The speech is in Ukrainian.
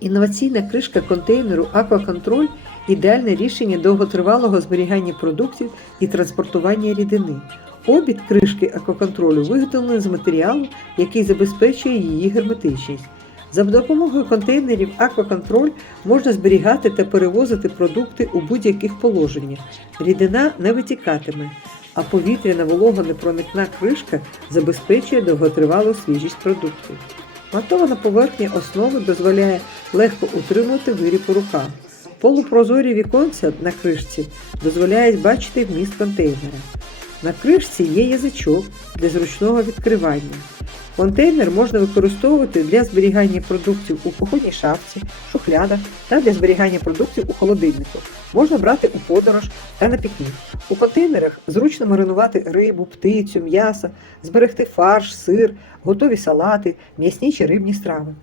Інноваційна кришка контейнеру Акваконтроль ідеальне рішення довготривалого зберігання продуктів і транспортування рідини. Обід кришки акваконтролю виготовлений з матеріалу, який забезпечує її герметичність. За допомогою контейнерів Акваконтроль можна зберігати та перевозити продукти у будь-яких положеннях. Рідина не витікатиме, а повітряна вологонепроникна кришка забезпечує довготривалу свіжість продуктів. Матована поверхня основи дозволяє легко утримувати виріб у руках. Полупрозорі віконця на кришці дозволяють бачити вміст контейнера. На кришці є язичок для зручного відкривання. Контейнер можна використовувати для зберігання продуктів у походній шафці, шухлядах та для зберігання продуктів у холодильнику. Можна брати у подорож та на пікнік. У контейнерах зручно маринувати рибу, птицю, м'ясо, зберегти фарш, сир, готові салати, м'ясні чи рибні страви.